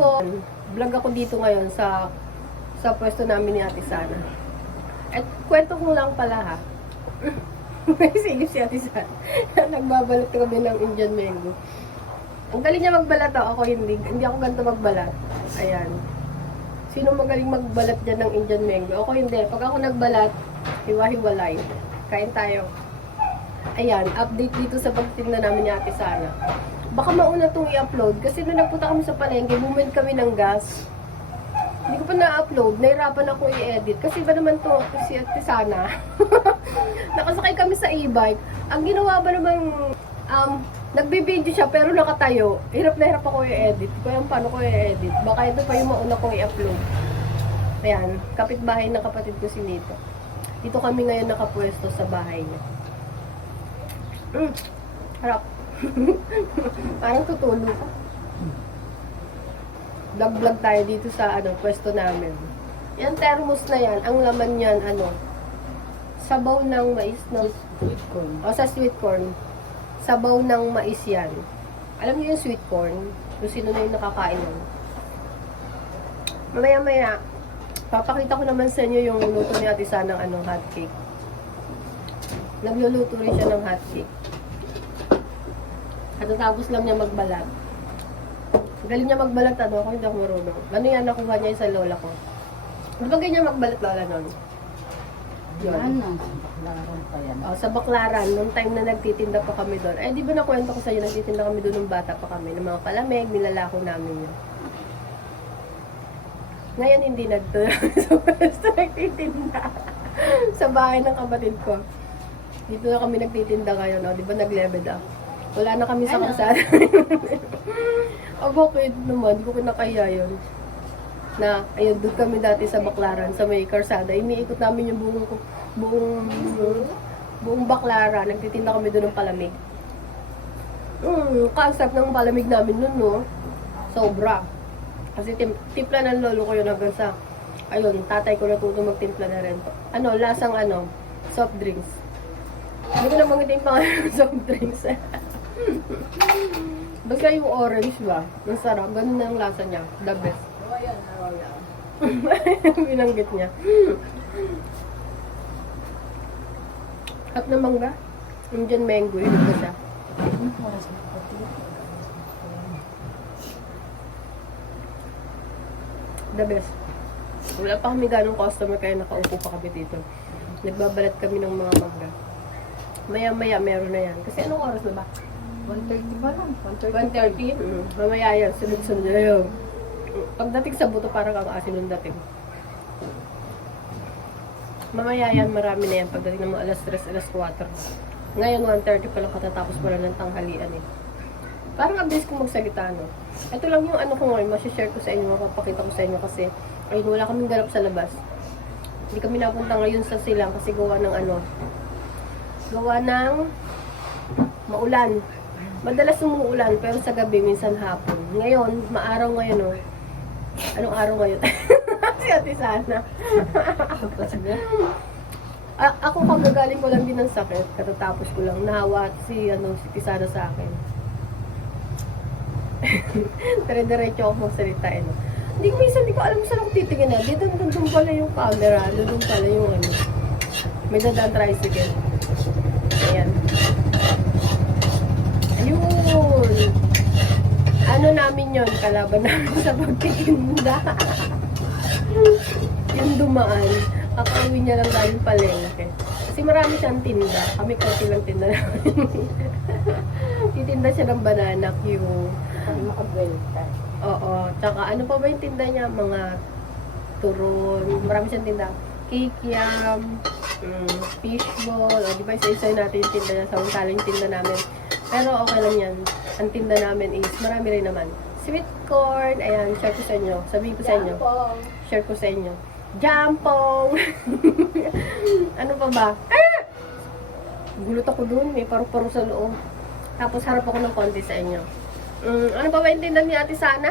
po, vlog ako dito ngayon sa pwesto namin ni Ate Sana. At kwento ko lang pala ha. May silip si Ate Sana. Nagbabalat kami ng Indian mango. Ang galing niya magbalat ako hindi. Hindi ako ganito magbalat. Ayan. Sino magaling magbalat dyan ng Indian mango? Ako hindi. Pag ako nagbalat, hiwa-hiwalay. Kain tayo. Ayan, update dito sa pagtinda namin ni Ate Sana. Baka mauna itong i-upload kasi nung nagpunta kami sa palengke, bumili kami ng gas. Hindi ko pa na-upload, nahirapan ako i-edit. Kasi ba naman to si Ate Sana? Nakasakay kami sa e-bike. Ang ginawa ba naman, nagbe-video siya pero nakatayo. Hirap na hirap ako i-edit. Kaya paano ko i-edit? Baka ito pa yung mauna kong i-upload. Ayan, kapitbahay ng kapatid ko si Nito. Dito kami ngayon nakapwesto sa bahay niya. Harap. Parang tutulog. Vlog tayo dito sa pwesto namin. Yan thermos na yan, ang laman niyan sabaw ng mais ng Sweet corn. o sa sweet corn. Sabaw ng mais yan. Alam niyo yung sweet corn? Kung sino na yung nakakain nun. Mamaya papakita ko naman sa inyo yung luto ni Ate Sana ng hot cake. Nagluluto rin siya ng hot cake. At tapos lang niya magbalat. Galing niya magbalat ako hindi ako marunong. Ano yan, nakuha niya sa lola ko. Di ba ganyan magbalat lola nun? Yun. Ano? Baklaran pa yan. Sa Baklaran, nung time na nagtitinda pa kami doon. Di ba nakwento ko sa iyo, nagtitinda kami doon nung bata pa kami. Ng mga palamig, nilalako namin yun. Ngayon hindi sa pwesto nagtitinda. Sa bahay ng kapatid ko. Dito na kami nagtitinda ngayon. Di ba nag-level up? Wala na kami sa kasada. Bakit naman? Di ko kinakaya yun. Ayun, doon kami dati sa Baklaran, sa may karsada. Iniikot namin yung buong Baklaran. Nagtitinda kami doon ng palamig. Concept ng palamig namin nun, no? Sobra. Kasi timpla ng lolo ko yun hanggang sa, ayun, tatay ko natuto magtimpla na rin. Lasang soft drinks. Hindi ko na mangitin yung pangalan ng soft drinks. Basta yung orange ba? Ang sarap. Ganun na yung lasa niya. The best. Binanggit niya. At na mangga. Indian mango. Yun ba siya? The best. Wala pa kami ganong customer kaya nakaupo pa kami dito. Nagbabalat kami ng mga mangga. Maya-maya meron na yan. Kasi anong oras na ba? 1:30 ba lang? 1:30? Mamaya yan, sunod-sunod na yun. Pagdating sa buto, parang ang asin yung dating. Mamaya yan, marami na yan. Pagdating ng mga alas 3, alas 4. Ngayon, 1:30 pa lang katatapos pa lang ng tanghalian eh. Parang abilis kong magsalita, no? Ito lang yung ko ngayon, masishare ko sa inyo, mapapakita ko sa inyo kasi ayun, wala kaming ganap sa labas. Hindi kami napunta ngayon sa silang kasi gawa ng maulan. Madalas umuulan, pero sa gabi, minsan hapon. Ngayon, maaraw ngayon, oh. Anong araw ngayon? Si Ate Sana. Ako kagagaling ko lang din ng sakit. Katatapos ko lang. Nahawa si Ate Sana sa akin. Dire-diretso ako magsalita, eh. No? Hindi ko alam saan ako titingin na. Dito, doon pala yung camera. Doon pala yung may dadaan tricycle. Ayan. Ayun. Namin yun, kalaban namin sa pagtitinda. Yung dumaan, kakauwi niya lang galing palengke. Kasi marami siyang tinda. Kami konti lang tinda namin. Titinda siya ng banana Q. Makabenta. Oo. Tsaka ano pa ba yung tinda niya? Mga turon. Marami siyang tinda. Kikiam, fishball. O, di ba isa-isa natin yung tinda niya. Samantalang yung tinda namin. Pero okay lang yan. Ang tinda namin is marami rin naman. Sweet corn. Ayan, share ko sa inyo. Sabihin ko sa inyo. Share ko sa inyo. Jampong. Ano pa ba? Gulot ako dun. May paru-paro sa loob. Tapos harap ako ng konti sa inyo. Ano pa ba yung tinda ni Ate Sana?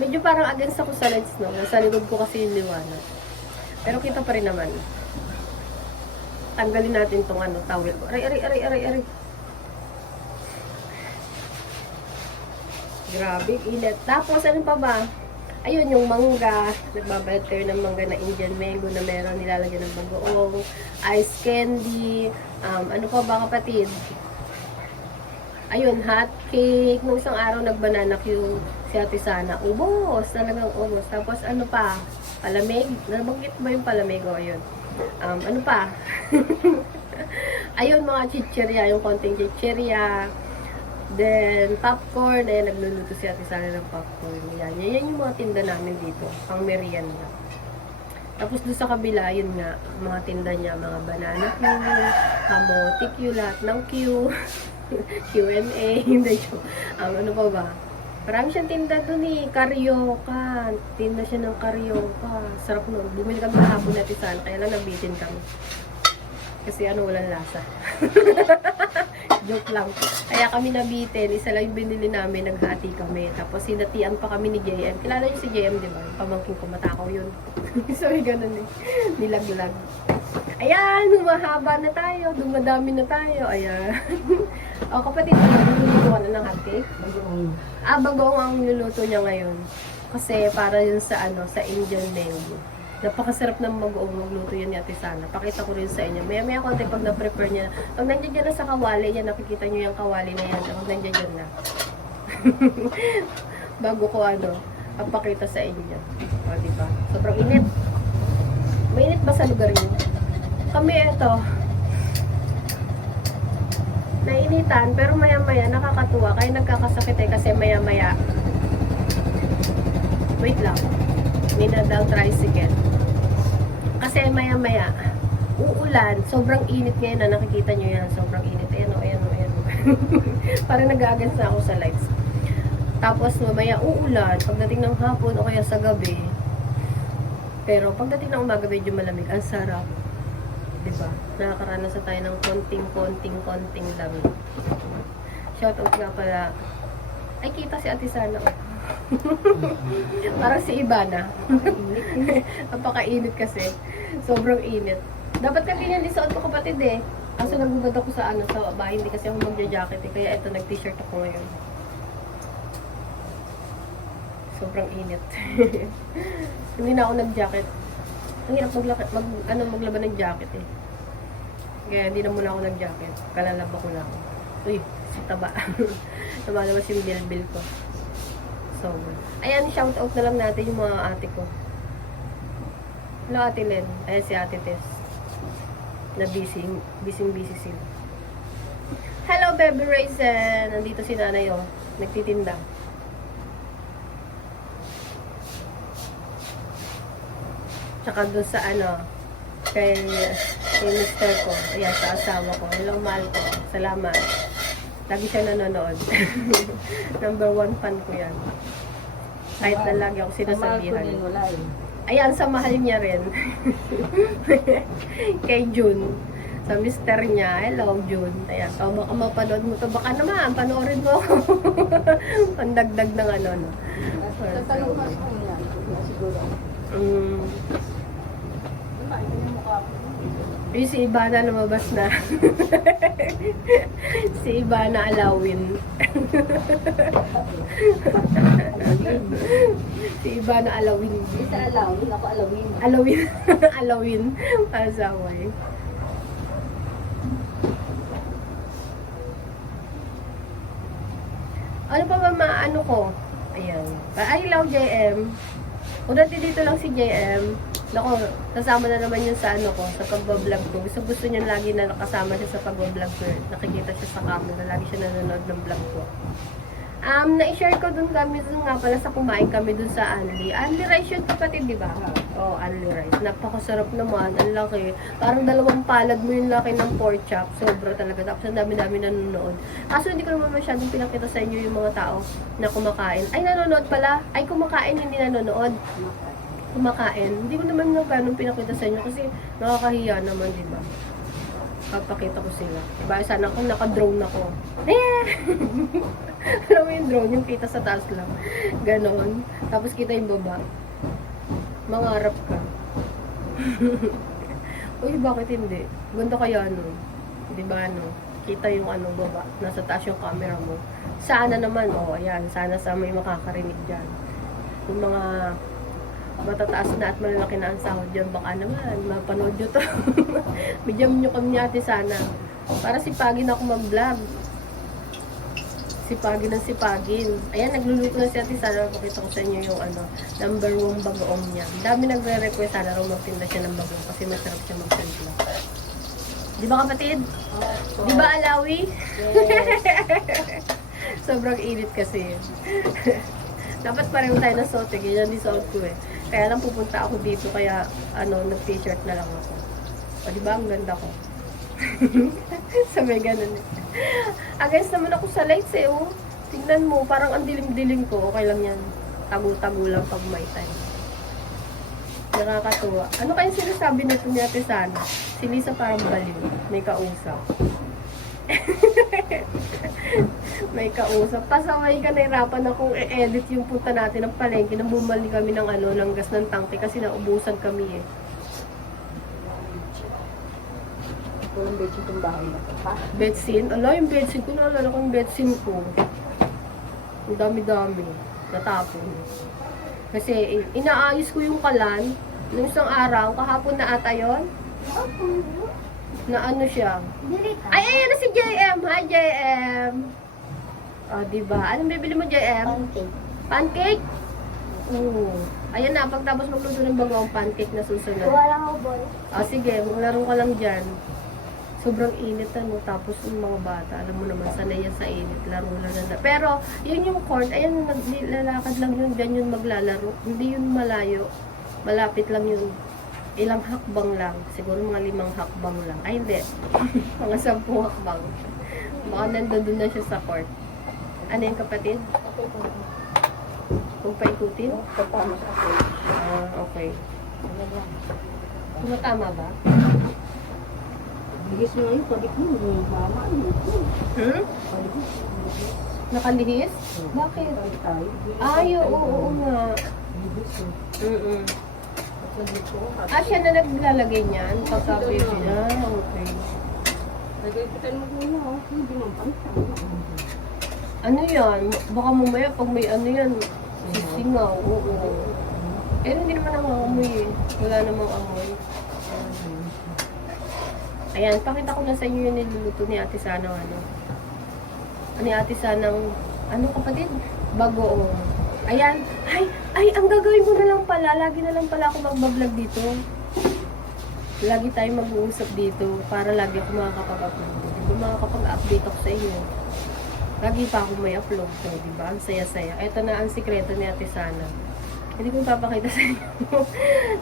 Medyo parang against ako sa lights, no? Nasa likod ko kasi yung liwanag. Pero kita pa rin naman. Tanggalin natin tong towel. Aray. Grabe, init. Tapos, ano pa ba? Ayun, yung mangga. Nagbabalat kayo ng mangga na Indian mango na meron nilalagyan ng bagoong, ice candy, ano pa ba kapatid? Ayun, hot cake. Nung isang araw nag-banana Q si Ate Sana. Ubos, talagang ubos. Tapos ano pa? Palamig. Nabanggit ba yung palamig? O, ayun. Ano pa? Ayun, mga chichirya. Yung konting chichirya. Then, popcorn. Ayan, nagluluto si Ate Sana ng popcorn. Yan yung mga tinda namin dito. Pang merienda. Tapos doon sa kabila, yun nga, mga tinda niya, mga banana Q, kamote Q, lahat ng Q. Q&A, hindi siya. Ano pa ba? Marami siyang tinda dun eh. Karyoka. Tinda siya ng karyoka. Sarap nun. Bumili kami kahapon natin saan. Kaya lang nabitin kami. Kasi walang lasa. Joke lang. Kaya kami nabitin. Isa lang yung binili namin. Naghati kami. Tapos sinatian pa kami ni JM. Kilala niyo si JM, di ba? Pamangkin ko, matakaw yun. Sorry, ganun eh. Nilaglag. Ayan, humahaba na tayo. Dumadami na tayo. Ayan. O kapatid, niluluto ka na ng hotcake? Bagoong. Bagoong ang niluluto niya ngayon. Kasi para yun sa sa Indian mango. Napakasarap ng bagoong magluto yun ni Ate Sana. Pakita ko rin sa inyo. Maya konti pag na-prepare niya. Pag nandiyan dyan na sa kawali, yan, nakikita niyo yung kawali na yan. Pag nandiyan dyan na. Bago ko papakita sa inyo. O, diba? Sobrang init. Mainit ba sa lugar niyo? Kami ito, nainitan, pero maya-maya nakakatuwa. Kaya nagkakasakit kasi maya-maya. Wait lang. Ninadaw tricycle. Kasi maya-maya, uulan. Sobrang init ngayon na nakikita nyo yan. Sobrang init. Ayan o. Parang nag-aagans na ako sa lights. Tapos mamaya uulan. Pagdating ng hapon o kaya sa gabi. Pero pagdating ng umaga medyo malamig. Ang sarap. Diba? Nakakaranas na tayo ng konting lamig. Shoutout nga pala. Ay, kita si Ate Sana. Parang si Ibana. Napakainit kasi. Sobrang init. Dapat ka ganyan din suot ko kapatid eh. Kaso nagbubad ako sa sa bahay. Hindi kasi ako magja-jacket eh. Kaya ito, nag-t-shirt ako ngayon. Sobrang init. Hindi na ako nag-jacket. Ang hirap maglaban ng jacket eh. Kaya hindi na muna ako nag-jacket. Kalalaba ko lang. Uy, si taba. Lumalabas yung bil ko. So, ayan, shout out na lang natin yung mga ate ko. Hello, Ate Len. Ayan si Ate Tess. Na busy sila. Hello, Baby Raisin. Nandito si nanay nagtitinda. Tsaka doon sa kay mister ko, ayan, sa asawa ko. Hello, mahal ko. Salamat. Lagi siya nanonood. Number 1 fan ko yan. Kahit na lagi ako sinasabihan. Sa wala eh. Ayan, sa mahal niya rin. Kay June. Sa mister niya. Hello, June. Ayan, so baka mapanood mo to. Baka naman, panoorin mo. Pandagdag ng no. Tatanong ka sa kanya. Siguro. Si Ibana lumabas na. Si Ibana Alawin. Si Ibana Alawin. Isa alawin, ako alawin. Alawin. Alawin. Pasaway. Ano pa ba maano ko? Ayan. I love JM. Kung dati dito lang si JM, nako, kasama na naman yun sa ko, sa pagbablog ko. Gusto niya lagi na nakasama siya sa pagbablog ko. Nakikita siya sa camera, lagi siya nanonood ng vlog ko. Na-share ko dun kami dun nga pala sa kumain kami dun sa Anli. Anli rice yun kapatid, di ba? Oo, Anli rice. Napakasarap naman, ang laki. Parang 2 palad mo yung laki ng pork chop. Sobra talaga. Tapos ang dami-dami nanonood. Kaso hindi ko naman masyadong pinakita sa inyo yung mga tao na kumakain. Ay, nanonood pala. Ay, kumakain, hindi nanonood. Kumakain. Hindi ko naman ganun pinakita sa inyo kasi nakakahiya naman, di ba? Papakita ko sila. Diba, sana kung naka-drone ako. Alam mo yung drone, yung kita sa taas lang. Ganon. Tapos kita yung baba. Mangarap ka. Uy, bakit hindi? Ganda kaya nun. Diba, no? kita yung ano baba, nasa taas yung camera mo. Sana naman, ayan, sana sa may makakarinig dyan. Yung mga matataas na at malalaki na ang sahod dyan, baka naman, mapanood nyo to. Bigyan nyo kami ni ate sana. Para sipagin ako mag-vlog. Sipagin ng sipagin. Ayan, nagluluto na si ate sana. Pakita ko sa inyo yung ano, number 1 bagoong niya. Dami nagre-request sana raw magtinda siya ng bagoong kasi masarap siya magtinda. Di ba kapatid? Di ba alawi? Sobrang init kasi. Dapat pareho tayo na suot eh. Ganyan din suot ko eh. Kaya lang pupunta ako dito kaya ano, nag-t-shirt na lang ako. O di ba ang ganda ko? Sa may ganun eh. Against naman ako sa lights eh oh. Tingnan mo, parang ang dilim-dilim ko. Okay lang yan. Tago-tago lang pag may time. Nakakatuwa. Ano kayong sinasabi nito ni Ate Sana? Si Lisa parang baliw. May kausap. May kausap. Pasaway ka, nahirapan akong i-edit yung punta natin ng palengke nang bumalik kami ng ano, ng gas ng tangke kasi naubusan kami eh. Ito yung bedsheet yung bahay na to, ha? Bedsin? Ala, yung bedsin ko, naalala ko yung bedsin ko. Ang dami-dami. Natapon. Kasi inaayos ko yung kalan. Nung isang araw, kahapon na ata yun. Na ano siya. Ay, ayan na si JM. Hi, JM. O, diba? Anong bibili mo, JM? Pancake. Pancake? Oo. Ayan na, pagtapos magluto ng bagong pancake na susunod. lang ako, boy. O, sige, maglaro ka lang dyan. Sobrang init ano, tapos yung mga bata, alam mo naman, sanay yan sa init, laro lang na. Pero, yun yung court, ayan, naglalakad lang yun, dyan yun maglalaro. Hindi yun malayo. Malapit lang yun. Ilang hakbang lang. Siguro mga 5 hakbang lang. Ay, hindi. Mga 10 hakbang. Baka nandun na siya sa court. Ano yung kapatid? Kung paikutin? Pagtama sa ako. Ah, okay. Tumatama ba? Bigis mo yun, pabik mo. Mama, ano? Hmm? Pabik mo. Nakalihis? Bakit? Tayo. Ay, oo nga. Mm-mm. Ah, siya na naglalagay niyan? Pagkabi niya? Okay. Nagkikitan mo muna, oh. Hindi man pantang. Ano yan? Baka mamaya pag may ano yan, sisingaw. Oo. Eh, hindi naman ako amoy eh. Wala namang amoy. Ayan, pakita ko na sa inyo yung niluluto ni Ate Sanang ano. Ni Ate Sanang, ano kapatid? Bagoong. Ayan. Ay, ang gagawin mo na lang pala. Lagi na lang pala ako magbablog dito. Lagi tayo mag-uusap dito para lagi ako makakapag-upload. Diba makakapag-update ako sa inyo. Lagi pa ako may upload ko, diba? Ang saya-saya. Ito na ang sikreto ni Ate Sana. Hindi ko papakita sa inyo.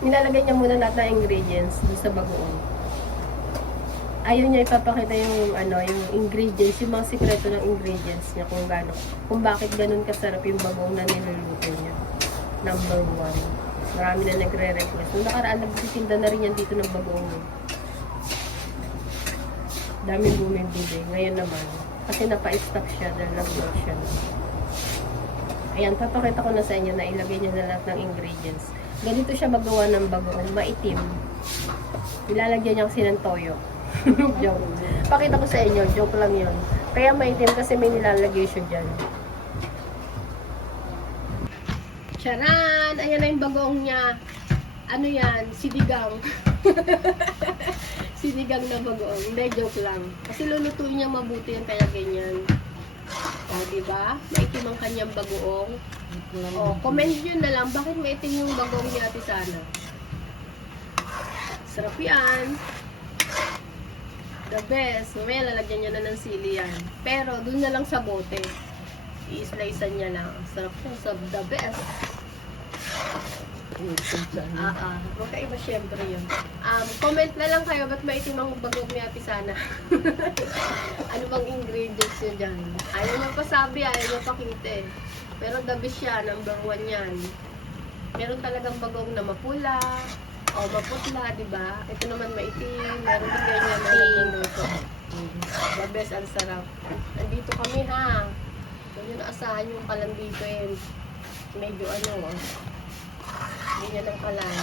Nilalagay niya muna lahat ng ingredients dun sa bagoong. Ayaw niya ipapakita yung ano, yung ingredients, yung mga sikreto ng ingredients niya kung gaano, kung bakit ganun kasarap yung bagoong na niluluto niya. Number 1. Marami na nagre-request. Nung nakaraan, nagtitinda na rin yan dito ng bagoong. Daming bumibili. Ngayon naman, kasi napa-stock siya dahil nag-vlog siya. Ayan, papakita ko na sa inyo na ilagay niya na lahat ng ingredients. Ganito siya magawa ng bagoong, maitim. Ilalagyan niya kasi ng toyo. Joke. Pakita ko sa inyo, joke lang yun. Kaya maitim kasi may nilalagay siya dyan. Charan! Ayan na yung bagoong niya. Ano yan? Sinigang. Sinigang na bagoong. Hindi, joke lang. Kasi lulutuin niya mabuti yan kaya ganyan. O, diba? Maitim ang kanyang bagoong. O, comment nyo na lang, bakit maitim yung bagoong ni Ate Sana? Sarap yan. The best. Mamaya lalagyan niya na ng sili yan. Pero, dun na lang sa bote. I-slicean niya lang. Sarap po. The best. Magkaiba syempre yun. Comment na lang kayo ba't maitim ang bagong ni Ate Sana. Ano bang ingredients niya dyan? Ayaw niya pasabi, ayaw niya pakita eh. Pero the best siya, number 1 yan. Meron talagang bagong na mapula, o maputla, diba? Ito naman maitim, meron din ganyan na nagluto. The best, ang sarap. Nandito kami ha. Huwag nyo naasahan yung kalan dito eh. Medyo ano, ganyan ang kalan.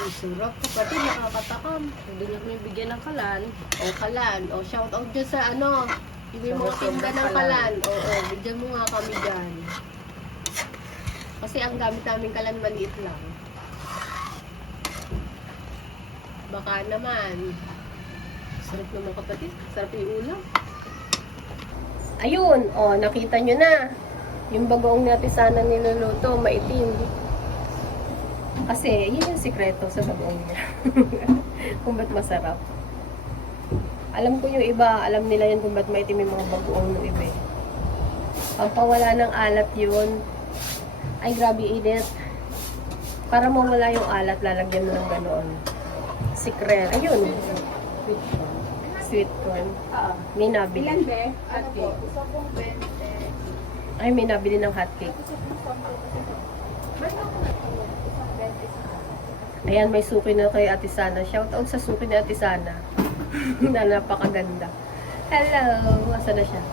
Ang sarap kapatid, nakakatakam. Hindi niya kami bigyan ng kalan. O kalan, o shout out dyan sa ano, yung mga tinda ng kalan. Oo, bigyan mo nga kami dyan. Kasi ang gamit namin kalan maliit lang. Baka naman. Sarap naman kapatid, sarap yung ulam. Ayun, o nakita nyo na. Yung bagoong natin sana niluluto, maitim. Kasi yun yung sikreto sa bagoong niya. Kung ba't masarap. Alam ko yung iba, alam nila yun kung ba't maitim yung mga bagoong ng iba. Pampawala ng alat yun. Ay, grabe init. Para mawala yung alat, lalagyan mo ng ganoon. Secret. Ayun. Sweet corn. May nabili. Ilan be? Ano po? Ay, may nabili ng hotcake. Ayan, may suki na kay Ate Sana. Shout out sa suki ni Ate Sana. Na napakaganda. Hello! Asa na siya?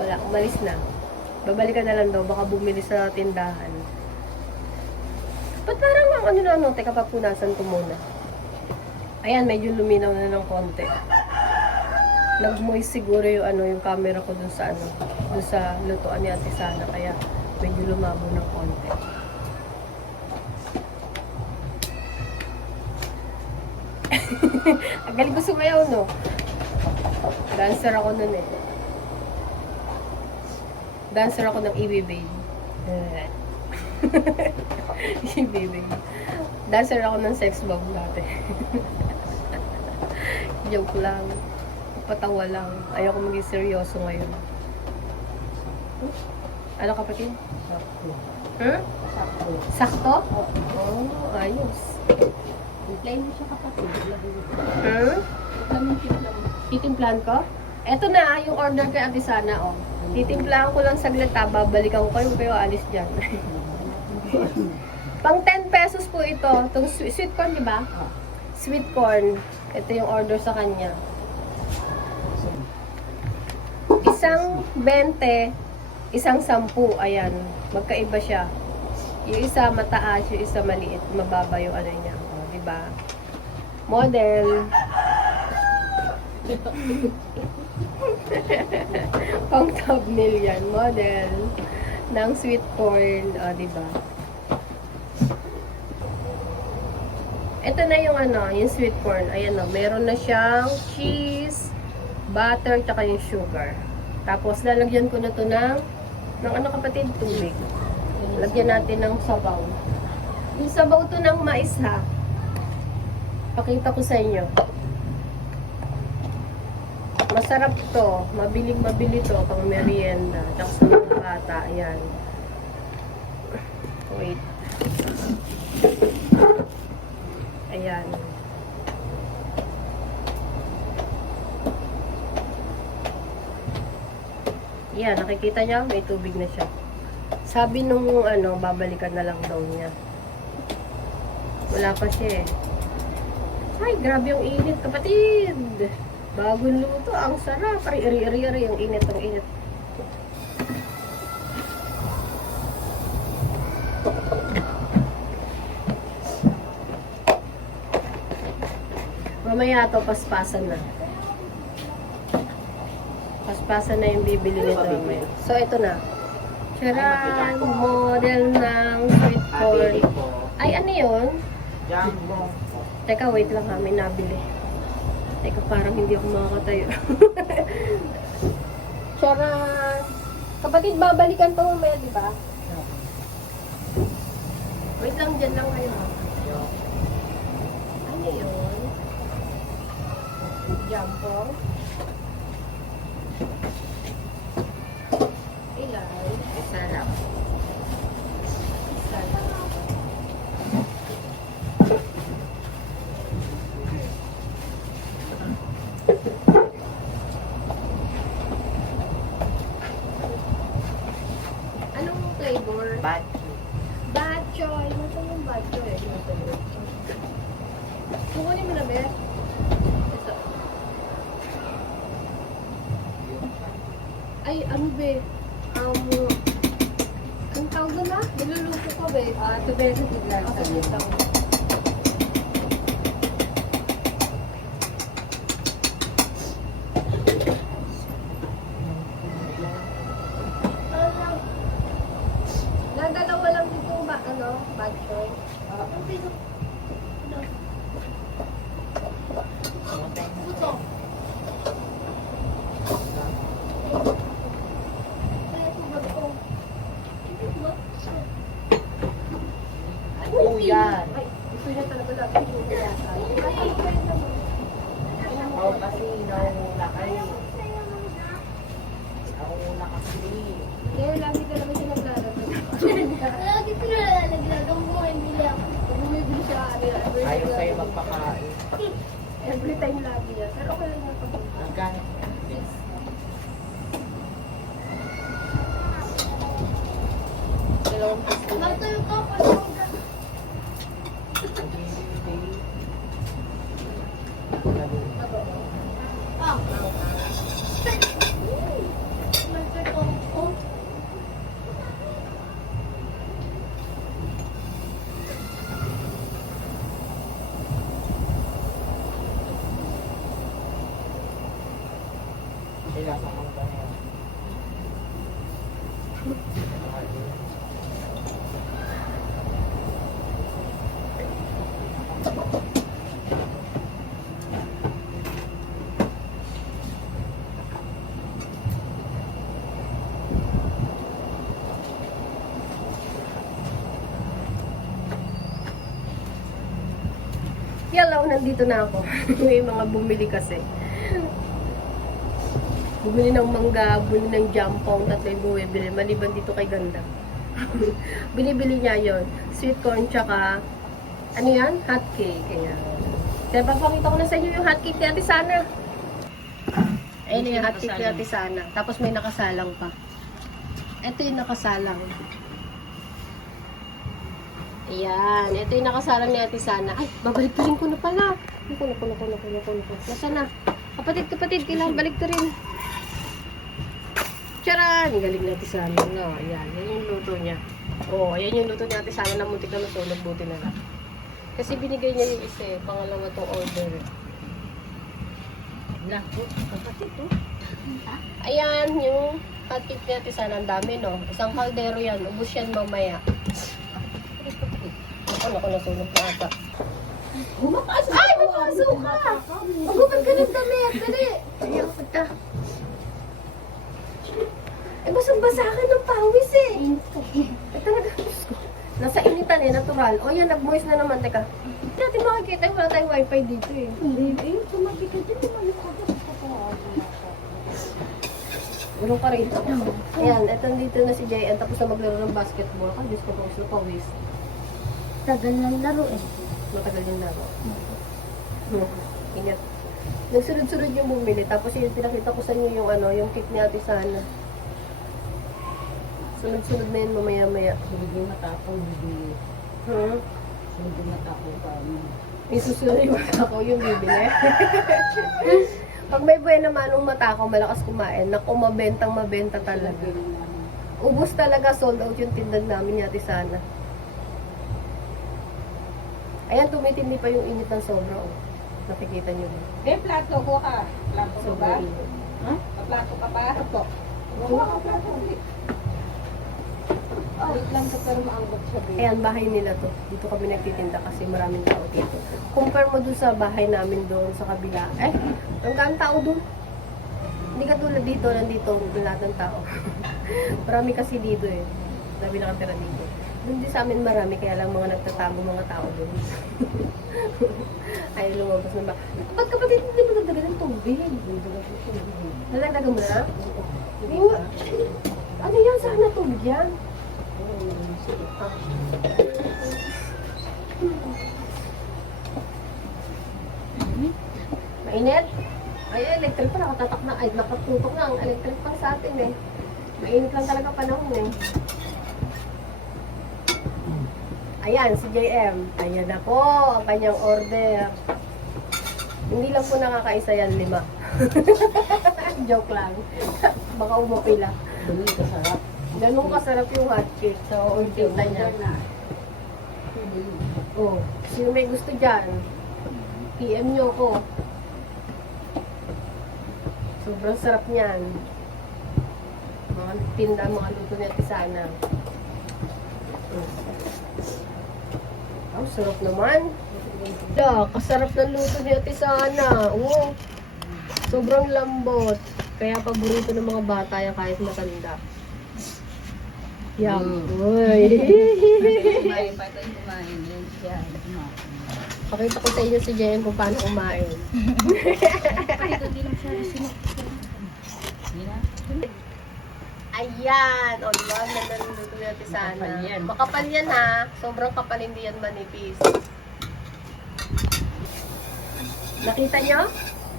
Wala, umalis na. Babalikan na lang daw, baka bumili sa tindahan. Ba't parang ang ano na ano? Teka, papunasan ko muna. Ayan, medyo luminaw na ng konti. Nag-moist siguro yung ano, yung camera ko dun sa ano, dun sa lutuan ni Ate Sana, kaya medyo lumabo ng konti. Ang galing ko sumayaw, no? Dancer ako nun eh. Dancer ako ng EBB. EBB. Dancer ako ng sex bomb dati. Joke lang. Patawa lang. Ayoko maging seryoso ngayon. Ano kapatid? Sakto. Hmm? Sakto. Sakto? Oh, ayos. Play mo siya kapatid. Hmm? Kaming timpla mo. Titimplahan ko? Eto na, yung order kay Ate Sana, oh. Titimplahan ko lang saglit, ha. Babalikan ko kayo alis dyan. Pang 10 pesos po ito. Itong sweet corn, di ba? Sweet corn. Ito yung order sa kanya. Isang 20, isang 10. Ayan. Magkaiba siya. Yung isa mataas, yung isa maliit. Mababa yung ano niya. O, diba? Model. Pang thumbnail yan. Model. Ng sweet corn. O, diba? Ito na yung ano, yung sweet corn. Ayan o. Meron na siyang cheese, butter, tsaka yung sugar. Tapos, lalagyan ko na to ng ano kapatid? Tubig. Lagyan natin ng sabaw. Yung sabaw to ng mais ha. Pakita ko sa inyo. Masarap to. Mabili to pang merienda. Tsaka sa mga bata. Ayan. Wait. Ayan. Yan, nakikita niya, may tubig na siya. Sabi nung ano, babalikan na lang daw niya. Wala pa siya eh. Ay, grabe yung init, kapatid. Bagong luto, ang sarap. Ari, ang init, ang init. Mamaya to, paspasan na. Paspasan na yung bibili nito mamaya. So, ito na. Charan, model ng sweet corn. Ay, ano yun? Jumbo. Teka, wait lang ha, may nabili. Teka, parang hindi ako makakatayo. Charan! Kapatid, babalikan to mamaya, di ba? Wait lang, dyan lang kayo ha. Ano yun? Jumbo. Ilan? Sarap. Sarap. Anong flavor? Batchoy. Ano yung batchoy? Kukunin mo na, Beth. Ito. Ay, ano be? Ang tawag na? Niluluto ko be. Ito ba yung tiglan Ako sa ito. Oh, yan. Ay, ito na talaga lagi yung yata. Oo, kasi nauna kayo. Nauna kasi. Kaya lagi talaga siya naglalagay. Lagi ko nalalaglag ang buhay nila. Pag bumibili siya, Ayaw kayo magpakain. every time lagi yan. Pero okay lang yung pag Nagkano? dalawang piso. Matuyo ka pa lang. Ah. Matuyo ko. Kailangan mo ba na yan? Yalaw, nandito na ako. May mga bumili kasi. Bumili ng mangga, bumili ng jampong, tatlo yung bumibili. Maliban dito kay Ganda. Bili-bili niya yon, sweet corn, tsaka, ano yan? Hot cake. Ayan. Kaya papakita ko na sa inyo yung hot cake ni Ate Sana. Ayun yung hot cake ni Ate Sana. Tapos may nakasalang pa. Ito yung nakasalang. Ayan. Ito yung nakasalang ni Ate Sana. Ay, babalik ko rin ko na pala. Naku. Nasaan na? Kapatid, kailangan balik ko rin. Charan! Galing natin sana. No, ayan. Yan yung luto niya. Oo, ayan yung luto niya. Sana na muntik na nasunog. Buti na lang. Kasi binigay niya yung isa eh. Pangalawa tong order. Naku, kapatid to. Ayan, yung hot cake natin sana. Ang dami, no? Isang kaldero yan. Ubus yan mamaya. Naku, nasunog na ata. Ay, mapasok ka! Magubad ka ng damit. Dali! Ayan, punta. Eh, basang-basa ka ng pawis eh. Eh, talaga, Diyos ko. Nasa initan eh, natural. O yan, nag-moist na naman. Teka, hindi natin makikita. Wala tayong wifi dito eh. Sumabi ka din. Umalis ka din. Urong ka rin. Ayan, eto dito na si JN. Tapos na maglaro ng basketball. Ay, Diyos ko, pawis na pawis. Tagal ng laro eh. Matagal yung laro. Ingat. Nagsunod-sunod yung bumili. Tapos yung pinakita ko sa inyo yung ano, yung cake ni Ate Sana. Sunod-sunod na yun mamaya-maya. Hindi matapang. Hindi matapang pa. May susunod yung matakaw yung bibili. Pag may buwan naman yung matakaw, malakas kumain. Naku, mabentang-mabenta talaga. Ubus talaga, sold out yung tindag namin ni Ate Sana. Ayan, tumitindi pa yung init ng sobra. Oh. Nakikita nyo ba? Eh, plato ko ka. Plato ko ba? Sobrang init. Ha? Plato ka pa? Ito. Kuha ka plato ulit. Ulit lang ka pero maanggap siya. Ayan, bahay nila to. Dito kami nagtitinda kasi maraming tao dito. Compare mo dun sa bahay namin doon sa kabila. Eh, hanggang tao doon. Hindi ka tulad dito, nandito, lahat ng tao. Marami kasi dito eh. Dami nakatira dito. Doon din sa amin marami, kaya lang mga nagtatago mga tao doon. Ay, lumabas na ba? Ba't kapatid, hindi mo nagdagan ng tubig? Nalagdagan mo na? Ano yan? Saan na tubig yan? Mainit? Ay, electric pa. Nakatatak na. Ay, nakatutok na. Ang electric pa sa atin eh. Mainit lang talaga panahon eh. Ayan, si JM. Ayan na po ang kanyang order. Hindi lang po nakakaisa yan, 5. Joke lang. Baka umapila. Ganun kasarap. Ganun kasarap yung hotcake. So, kita niya. Oh, sino may gusto dyan? PM nyo ko. Sobrang sarap niyan. Mga tinda, mga luto ni Ate Sana. Ang sarap naman. Kasarap ng luto ni Ate Sana. Oo. Sobrang lambot. Kaya paborito ng mga bata yan kahit matanda. Yum. Uy. Kumain pa tayo kumain. Yan siya. Pakita ko sa inyo si Jen kung paano kumain. Ayan. O, diba? Ganda ng luto ni Ate Sana. Makapal yan. Makapal yan ha. Sobrang kapal, hindi yan manipis. Nakita nyo?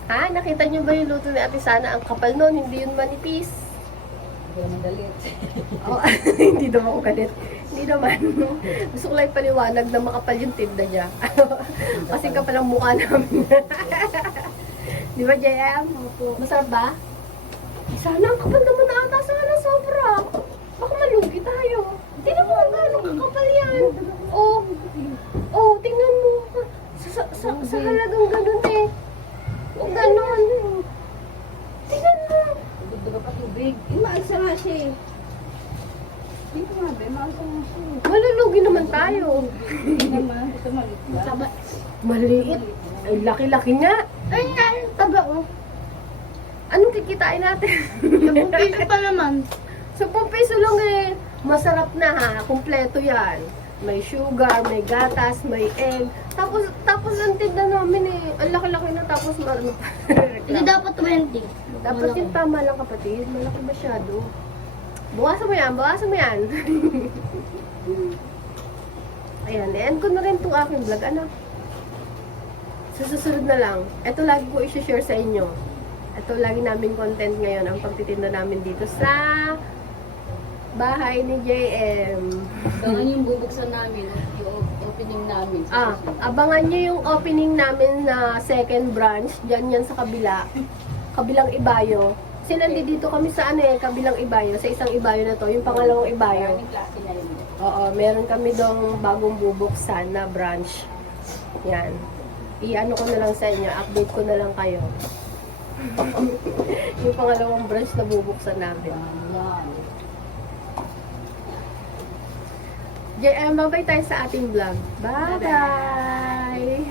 Ha? Nakita nyo ba yung luto ni Ate Sana? Ang kapal nun, hindi yun manipis. Hindi naman galit. Oh, hindi naman ako galit. Hindi naman. Gusto ko lang paliwanag na makapal yung tinda niya. Kasi kapal ang mukha namin. Di ba, JM? Masarap ba? Sana ang kapal naman na ata. Sana sobra. Baka malugi tayo. Hindi naman gano'ng kakapal yan. Oh, oh, tingnan mo. Sa halagang ganun eh. Oh, ganun. Tingnan mo. Dugdug pa tubig. Maalsa nga siya eh. Hindi ko nga ba, maalsa nga siya eh. Malulugi naman tayo. Hindi naman, ito maliit ba? Maliit. Ay, laki-laki nga. Ay, taba oh. Anong kikitain natin? 10 piso pa naman. 10 piso lang eh. Masarap na ha. Kumpleto yan. May sugar, may gatas, may egg. Tapos ang tinda namin eh. Ang laki-laki na tapos ano pa. Hindi dapat 20. Dapat yung tama lang kapatid. Malaki masyado. Bukasan mo yan, bukasan mo yan. Ayan, end ko na rin itong aking vlog. Ano? Sa susunod na lang. Ito lagi ko i-share sa inyo. Ito lagi namin content ngayon. Ang pagtitinda namin dito sa bahay ni JM. Gangan yung bubuksan namin, yung opening namin. Abangan nyo yung opening namin na second branch. Diyan yan sa kabila. Kabilang Ibayo. Kasi nandito kami sa ano eh, kabilang Ibayo. Sa isang Ibayo na to. Yung pangalawang Ibayo. Yung klase na yun. Oo, meron kami dong bagong bubuksan na branch. Yan. I-ano ko na lang sa inyo. Update ko na lang kayo. Yung pangalawang branch na bubuksan namin. Yan. JM, babay tayo sa ating vlog. Bye-bye!